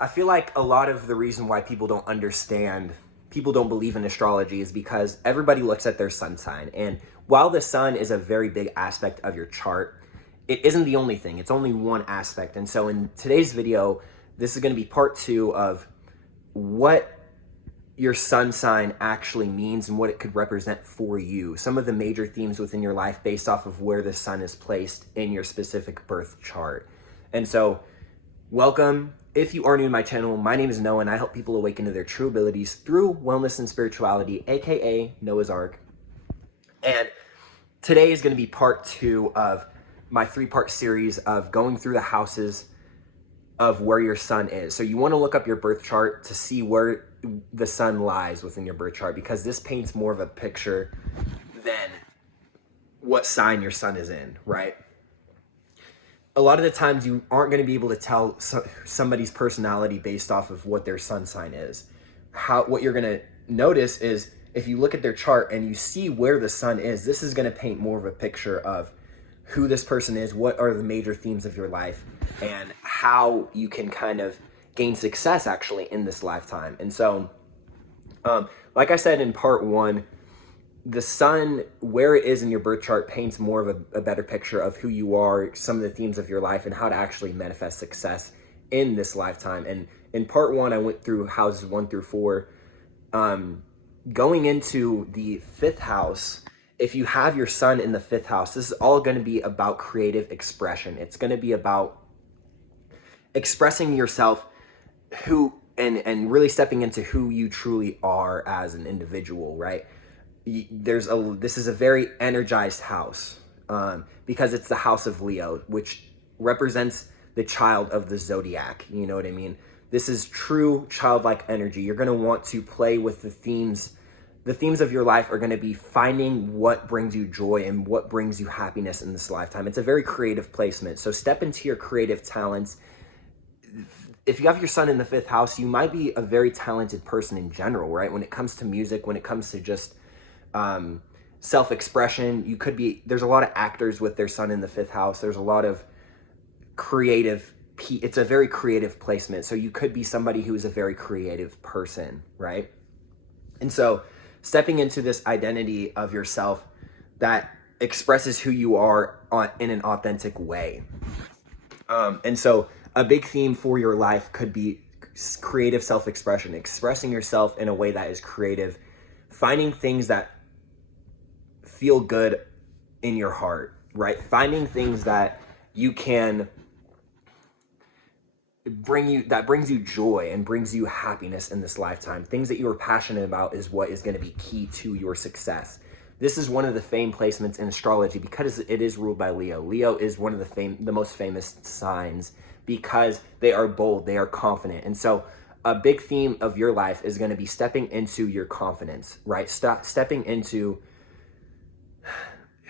I feel like a lot of the reason why people don't believe in astrology is because everybody looks at their sun sign. And while the sun is a very big aspect of your chart, it isn't the only thing. It's only one aspect. And so in today's video, this is going to be part 2 of what your sun sign actually means and what it could represent for you. Some of the major themes within your life based off of where the sun is placed in your specific birth chart. And so, welcome. If you are new to my channel, my name is Noah and I help people awaken to their true abilities through wellness and spirituality, aka Noah's Ark. And today is going to be part 2 of my 3-part series of going through the houses of where your sun is. So you want to look up your birth chart to see where the sun lies within your birth chart, because this paints more of a picture than what sign your sun is in, right? A lot of the times you aren't going to be able to tell somebody's personality based off of what their sun sign is. What you're going to notice is if you look at their chart and you see where the sun is, this is going to paint more of a picture of who this person is, what are the major themes of your life, and how you can kind of gain success actually in this lifetime. And so, like I said in part 1, the sun, where it is in your birth chart, paints more of a better picture of who you are, some of the themes of your life, and how to actually manifest success in this lifetime. And in part 1, I went through houses 1 through 4. Going into the 5th house, if you have your sun in the 5th house, this is all going to be about creative expression. It's going to be about expressing yourself, and really stepping into who you truly are as an individual, right? This is a very energized house, because it's the house of Leo, which represents the child of the zodiac. You know what I mean? This is true childlike energy. You're going to want to play with the themes. The themes of your life are going to be finding what brings you joy and what brings you happiness in this lifetime. It's a very creative placement. So step into your creative talents. If you have your sun in the 5th house, you might be a very talented person in general, right? When it comes to music, when it comes to just self-expression, there's a lot of actors with their sun in the 5th house. There's a lot of it's a very creative placement. So you could be somebody who is a very creative person, right? And so stepping into this identity of yourself that expresses who you are in an authentic way. And so a big theme for your life could be creative self-expression, expressing yourself in a way that is creative, finding things that feel good in your heart, right? Finding things that you can brings you joy and brings you happiness in this lifetime. Things that you are passionate about is what is going to be key to your success. This is one of the famed placements in astrology because it is ruled by Leo. Leo is one of the most famous signs because they are bold, they are confident. And so a big theme of your life is going to be stepping into your confidence, right? Stepping into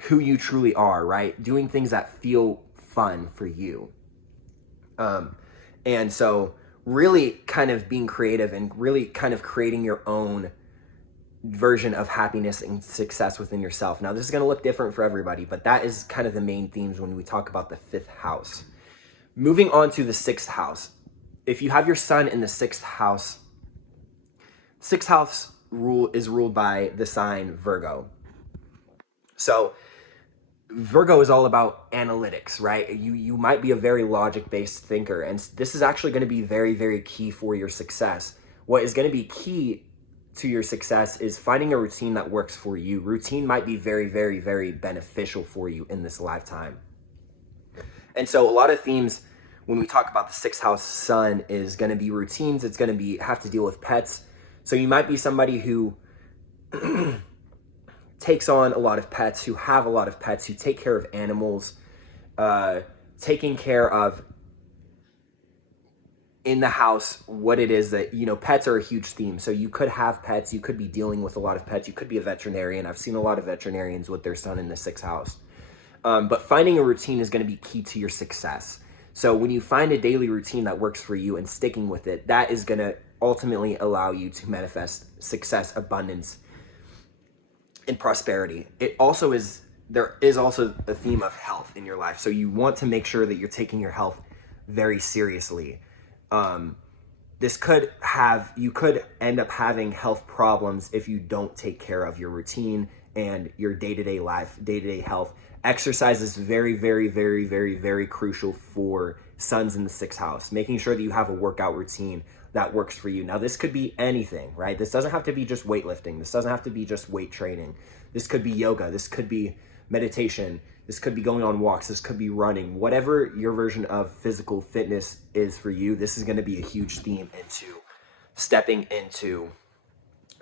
who you truly are, right? Doing things that feel fun for you. And so really kind of being creative and really kind of creating your own version of happiness and success within yourself. Now, this is going to look different for everybody, but that is kind of the main themes when we talk about the 5th house. Moving on to the 6th house. If you have your sun in the 6th house, 6th house is ruled by the sign Virgo. So Virgo is all about analytics, right? You might be a very logic-based thinker, and this is actually going to be very, very key for your success. What is going to be key to your success is finding a routine that works for you. Routine might be very, very, very beneficial for you in this lifetime. And so a lot of themes when we talk about the 6th house sun is going to be routines. It's going to have to deal with pets. So you might be somebody who takes on a lot of pets, who have a lot of pets, who take care of animals, taking care of in the house what it is that, pets are a huge theme. So you could have pets, you could be dealing with a lot of pets, you could be a veterinarian. I've seen a lot of veterinarians with their sun in the 6th house. But finding a routine is going to be key to your success. So when you find a daily routine that works for you and sticking with it, that is going to ultimately allow you to manifest success, abundance, and prosperity. There is also a theme of health in your life. So you want to make sure that you're taking your health very seriously. you could end up having health problems if you don't take care of your routine and your day-to-day life, day-to-day health. Exercise is very, very, very, very, very crucial for suns in the sixth house, making sure that you have a workout routine that works for you. Now, this could be anything, right? This doesn't have to be just weightlifting. This doesn't have to be just weight training. This could be yoga. This could be meditation. This could be going on walks. This could be running. Whatever your version of physical fitness is for you, this is going to be a huge theme into stepping into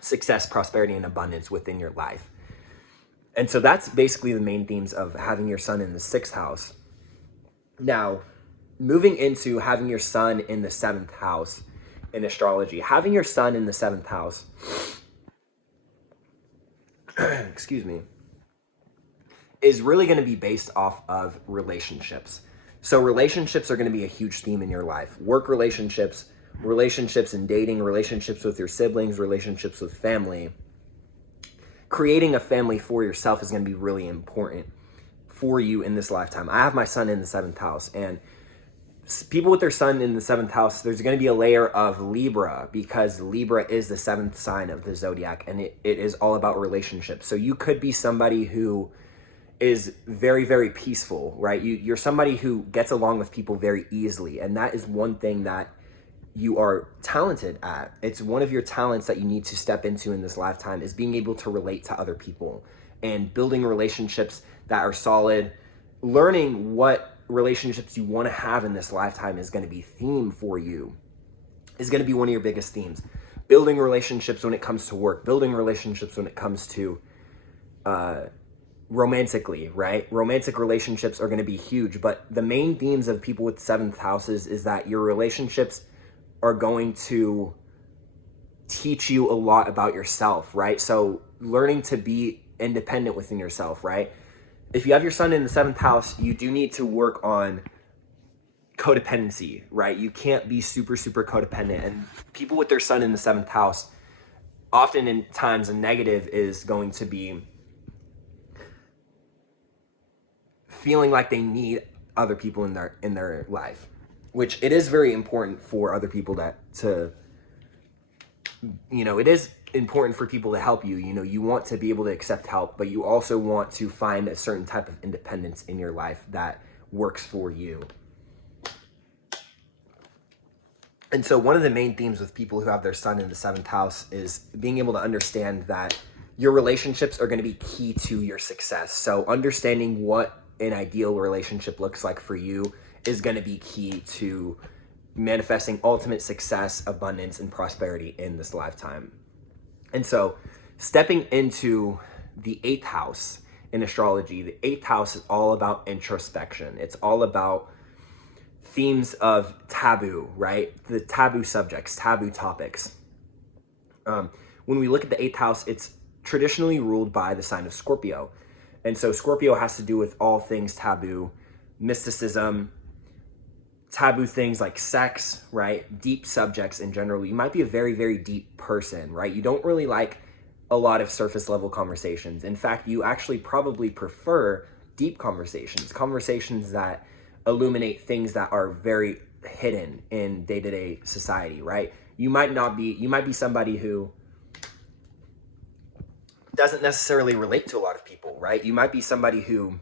success, prosperity, and abundance within your life. And so that's basically the main themes of having your sun in the sixth house. Now, moving into having your sun in the seventh house in astrology. Having your sun in the seventh house, excuse me, is really going to be based off of relationships. So relationships are going to be a huge theme in your life. Work relationships, relationships in dating, relationships with your siblings, relationships with family. Creating a family for yourself is going to be really important for you in this lifetime. I have my sun in the seventh house, and people with their sun in the seventh house, there's going to be a layer of Libra, because Libra is the seventh sign of the zodiac, and it is all about relationships. So you could be somebody who is very, very peaceful, right? You're somebody who gets along with people very easily, and that is one thing that you are talented at. It's one of your talents that you need to step into in this lifetime, is being able to relate to other people and building relationships that are solid. Learning what relationships you want to have in this lifetime is going to be theme for you, is going to be one of your biggest themes. Building relationships when it comes to work, building relationships when it comes to romantically, right? Romantic relationships are going to be huge, but the main themes of people with seventh houses is that your relationships are going to teach you a lot about yourself, right? So learning to be independent within yourself, right? If you have your sun in the seventh house, you do need to work on codependency, right? You can't be super, super codependent. And people with their sun in the seventh house, often in times a negative is going to be feeling like they need other people in their life, which it is very important for other people it is important for people to help you. You want to be able to accept help, but you also want to find a certain type of independence in your life that works for you. And so one of the main themes with people who have their sun in the seventh house is being able to understand that your relationships are going to be key to your success. So understanding what an ideal relationship looks like for you is going to be key to manifesting ultimate success, abundance, and prosperity in this lifetime. And so stepping into the eighth house in astrology, the eighth house is all about introspection. It's all about themes of taboo, right? The taboo subjects, taboo topics. When we look at the eighth house, it's traditionally ruled by the sign of Scorpio. And so Scorpio has to do with all things taboo, mysticism, taboo things like sex, right? Deep subjects in general. You might be a very, very deep person, right? You don't really like a lot of surface level conversations. In fact, you actually probably prefer deep conversations that illuminate things that are very hidden in day-to-day society, right? You might be somebody who doesn't necessarily relate to a lot of people, right? You might be somebody who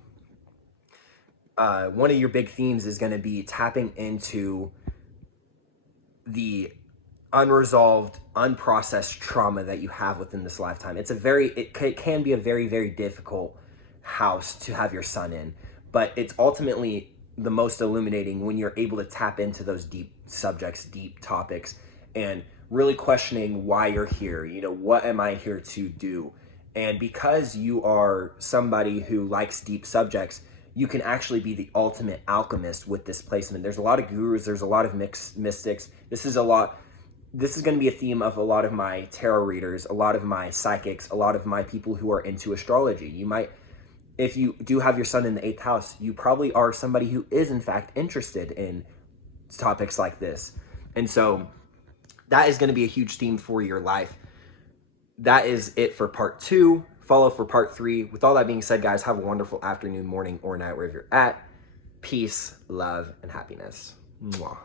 one of your big themes is going to be tapping into the unresolved, unprocessed trauma that you have within this lifetime. It can be a very, very difficult house to have your sun in, but it's ultimately the most illuminating when you're able to tap into those deep subjects, deep topics, and really questioning why you're here. What am I here to do? And because you are somebody who likes deep subjects, you can actually be the ultimate alchemist with this placement. There's a lot of gurus, there's a lot of mystics. This is going to be a theme of a lot of my tarot readers, a lot of my psychics, a lot of my people who are into astrology. If you do have your sun in the eighth house, you probably are somebody who is in fact interested in topics like this. And so that is going to be a huge theme for your life. That is it for part 2. Follow for part 3. With all that being said, guys, have a wonderful afternoon, morning, or night wherever you're at. Peace, love, and happiness. Mwah.